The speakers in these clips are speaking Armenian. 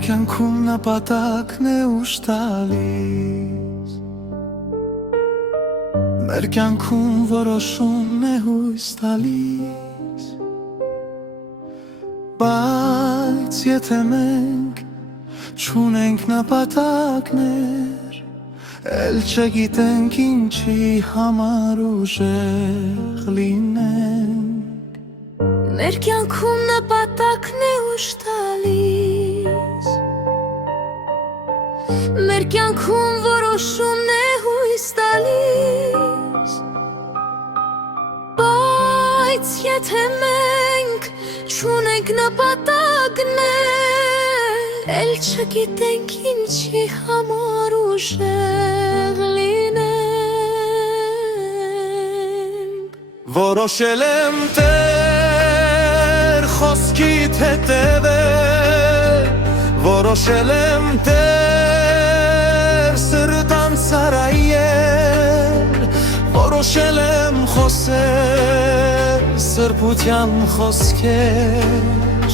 Մեր կյանքում նպատակն է ուշ տալիս, մեր կյանքում որոշումն է հույս տալիս, բայց եթե մենք չունենք նպատակներ, էլ չգիտենք ինչի համար ուժեղ լինենք։ Մեր կյանքում նպատակն է ուժ տալիս, մեր կյանքում որոշումն է հույս տալիս, բայց եթե մենք չունենք նպատակներ, էլ չգիտենք ինչի համար ուժեղ լինենք։ Որոշել եմ Տեր խոսքիդ հետևել, որոշել եմ Տեր սրտան ծառայել, որոշել եմ խոսել սրբության խոսքեր,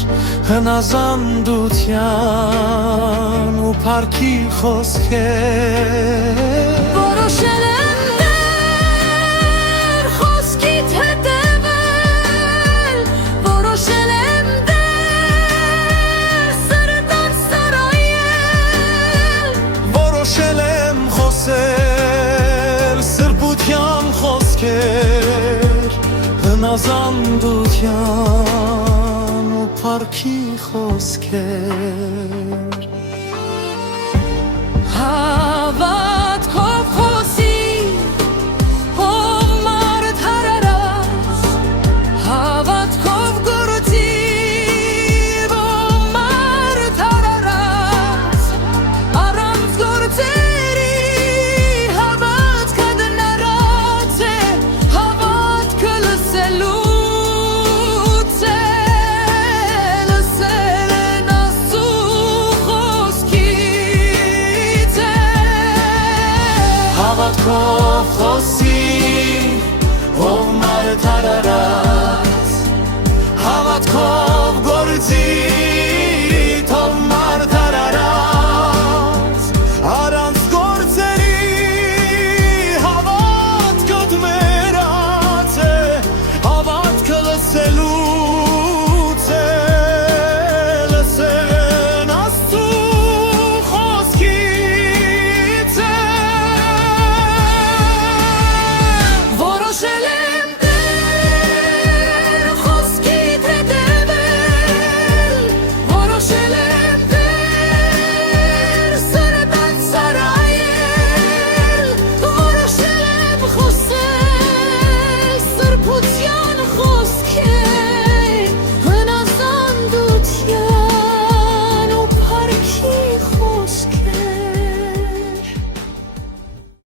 հնազանդության ու փառքի խոսքեր։ Որոշել եմ Տեր խոսքիդ հետևել, որոշել եմ Տեր սրտան ծառայել, որոշել եմ խոսել սրբության խոսքեր, հնազանդության ու փառքի խոսքեր։